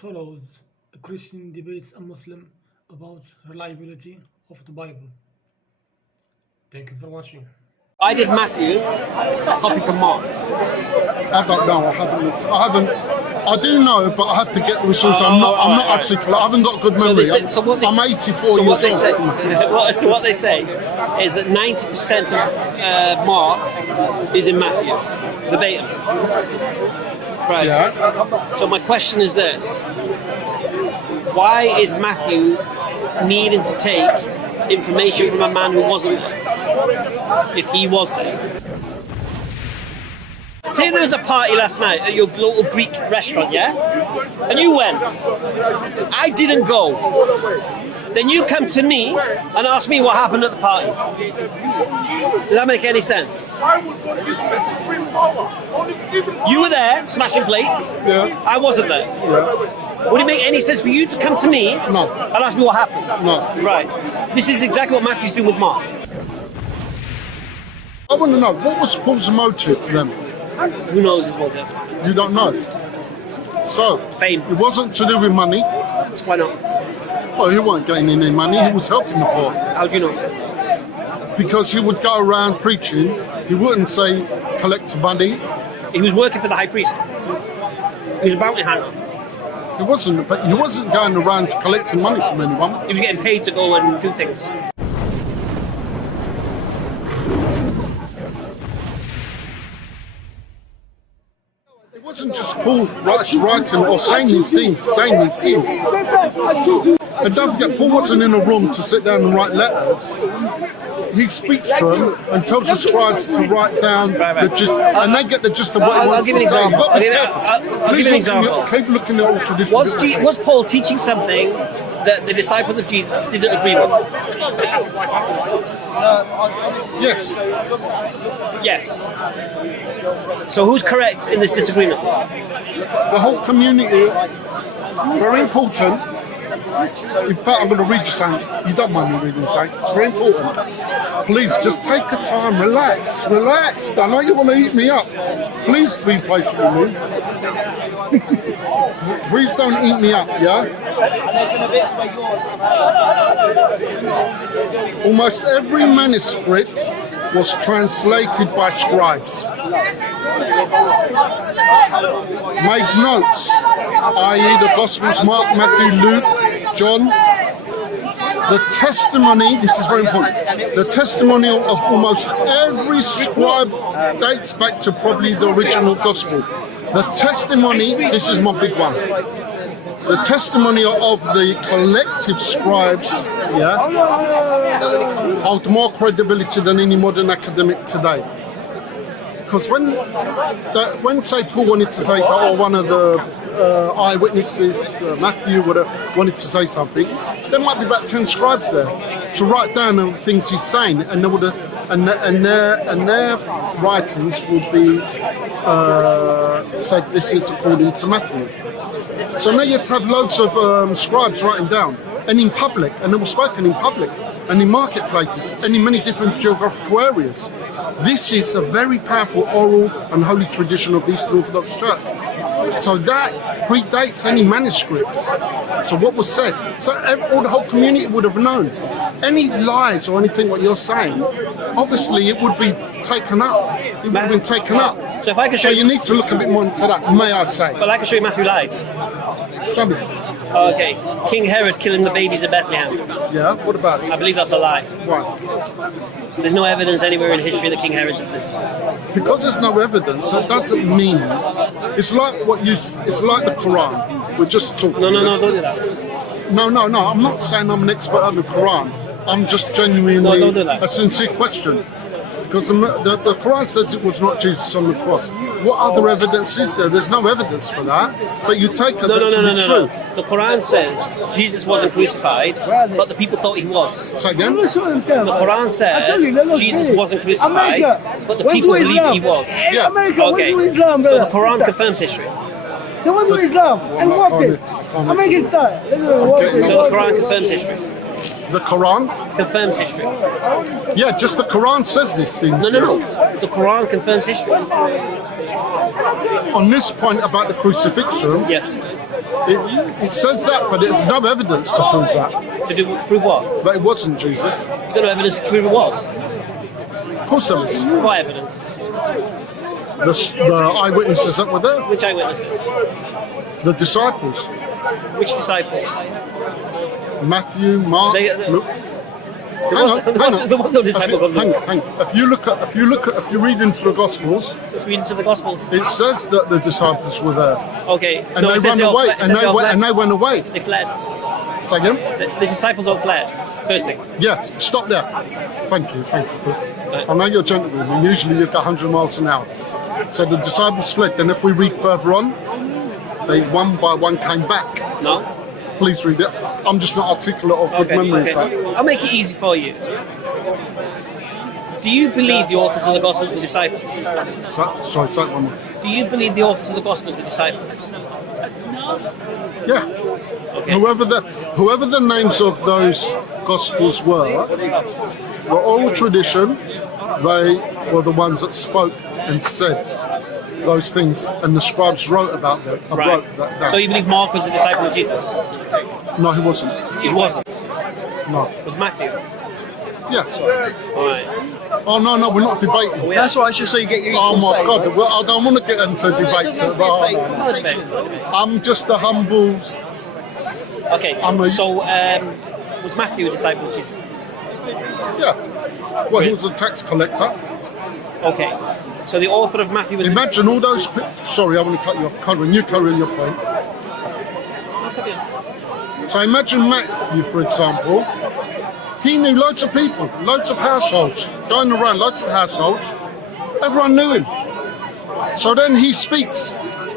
follows: a Christian debates a Muslim about reliability of the Bible. Thank you for watching. I did Matthew copy from Mark. I don't know. I haven't looked. I do know, but I have to get the resources. I'm not articulate. I haven't got a good memory. I'm 84 years old. So what they say is that 90% of Mark is in Matthew, verbatim. Right. Yeah. So my question is this: why is Matthew needing to take information from a man who wasn't, if he was there? Say there was a party last night at your local Greek restaurant, yeah? And you went. I didn't go. Then you come to me and ask me what happened at the party. Does that make any sense? You were there, smashing plates. Yeah. I wasn't there. Yeah. Would it make any sense for you to come to me No. and ask me what happened? No. Right. This is exactly what Matthew's doing with Mark. I want to know, what was Paul's motive then? Who knows his motive? You don't know. So, Fame. it wasn't to do with money. Why not? Well, he wasn't gaining any money. He was helping the poor. How do you know? Because he would go around preaching. He wouldn't say, collect money. He was working for the high priest. He was a bounty hunter. He wasn't going around collecting money from anyone. He was getting paid to go and do things. It wasn't just Paul writing or saying these things. And don't forget, Paul wasn't in a room to sit down and write letters. He speaks to them and tells the scribes to write down the gist, and they get the gist of what he wants to say. I'll give you an example. Keep looking at all traditions. Was Paul teaching something that the disciples of Jesus didn't agree with? Yes. Yes. So who's correct in this disagreement? The whole community, very important. In fact, I'm going to read you something. You don't mind me reading something. It's very important. Please, just take the time, relax. I know you want to eat me up. Please be patient with me. Please don't eat me up, yeah? Almost every manuscript was translated by scribes. Made notes, i.e. the Gospels, Mark, Matthew, Luke, John. The testimony, this is very important, the testimonial of almost every scribe dates back to probably the original Gospel. The testimony, this is my big one, the testimony of the collective scribes, hold more credibility than any modern academic today. Because when say Paul wanted to say, or one of the eyewitnesses, Matthew wanted to say something, there might be about 10 scribes there to write down the things he's saying, and their writings would be said this is according to Matthew. So now you have to have loads of scribes writing down, and in public, and it was spoken in public, and in marketplaces, and in many different geographical areas. This is a very powerful oral and holy tradition of the Eastern Orthodox Church. So that predates any manuscripts. So what was said, all the whole community would have known. Any lies or anything what you're saying, obviously it would be taken up. It would have been taken up. So if I can show you need to look a bit more into that, may I say. But I can show you Matthew lied. Show me. Okay, King Herod killing the babies in Bethlehem. Yeah, what about it? I believe that's a lie. Why? There's no evidence anywhere in history that King Herod did this. Because there's no evidence, that doesn't mean. It's like it's like the Quran. We're just talking. No, don't do that. No. I'm not saying I'm an expert on the Quran. I'm just genuinely don't do that. a sincere question. Because the Quran says it was not Jesus on the cross. What other evidence is there? There's no evidence for that. But you take it to be true. The Quran says Jesus wasn't crucified, but the people thought he was. Say again? The Quran says Jesus wasn't crucified, but the people believed he was. Yeah. Okay. So the Quran confirms history. They want to do Islam and what it? American style. So the Quran confirms history. The Quran confirms history. Yeah, just the Quran says these things. No. The Quran confirms history. On this point about the crucifixion, yes, It says that, but there's no evidence to prove that. Prove what? That it wasn't Jesus. You've got no evidence to prove it was. Of course there is. What evidence? The eyewitnesses that were there, Which eyewitnesses? the disciples, Which disciples? Matthew, Mark, They- Luke. There was no disciple called Luke. Hang on. If you read into the Gospels, Let's read into the Gospels. it says that the disciples were there, Okay. and it they says ran all away, fled- it says all fled. and they went away. They fled. Say again? The disciples all fled. First thing. Yeah, stop there. Thank you. I know you're a gentleman, and usually you go 100 miles an hour. So the disciples fled. Then if we read further on, they one by one came back. No? Please read it. I'm just not articulate or good memory. Okay. I'll make it easy for you. Do you believe the authors of the Gospels were disciples? Sorry, say it one more. Do you believe the authors of the Gospels were disciples? Yeah. Okay. Whoever the names of those Gospels were oral tradition. They were the ones that spoke and said those things, and the scribes wrote about them. Right. Wrote that down. So you believe Mark was a disciple of Jesus? No, he wasn't. He wasn't. No. It was Matthew. Yeah. Alright. Oh no, we're not debating. That's why I should say you get your Oh equal my say. God, well, I don't want to get into debates. I'm just a humble. Okay. I'm a- So was Matthew a disciple of Jesus? Yeah. Well, he was a tax collector. Okay. So the author of Matthew was Imagine all those. Sorry, I want to cut you off. Colin, you carry your point. So imagine Matthew, for example. He knew loads of people, loads of households, going around loads of households. Everyone knew him. So then he speaks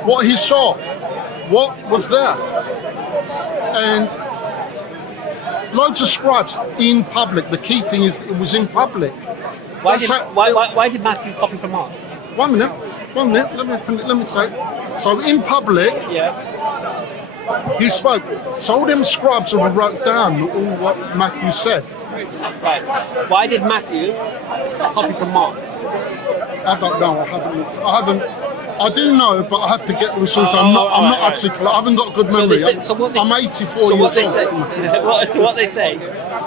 what he saw, what was there. And loads of scribes in public. The key thing is it was in public. Why That's did, how- why did Matthew copy from Mark? 1 minute, let me say. So in public, Yeah. he spoke. So all them scribes who wrote down all what Matthew said. Right. Why did Matthew copy from Mark? I don't know. I haven't. I do know, but I have to get the resources. I'm not alright. articulate. I haven't got a good memory. So what they I'm say- 84 so what years they say, old. so what they say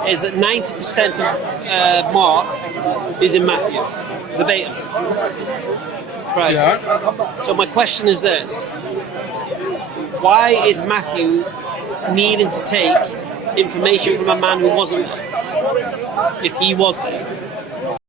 is that 90% of Mark is in Matthew, verbatim. Right. Yeah. So my question is this: why is Matthew needing to take information from a man who wasn't, if he was there?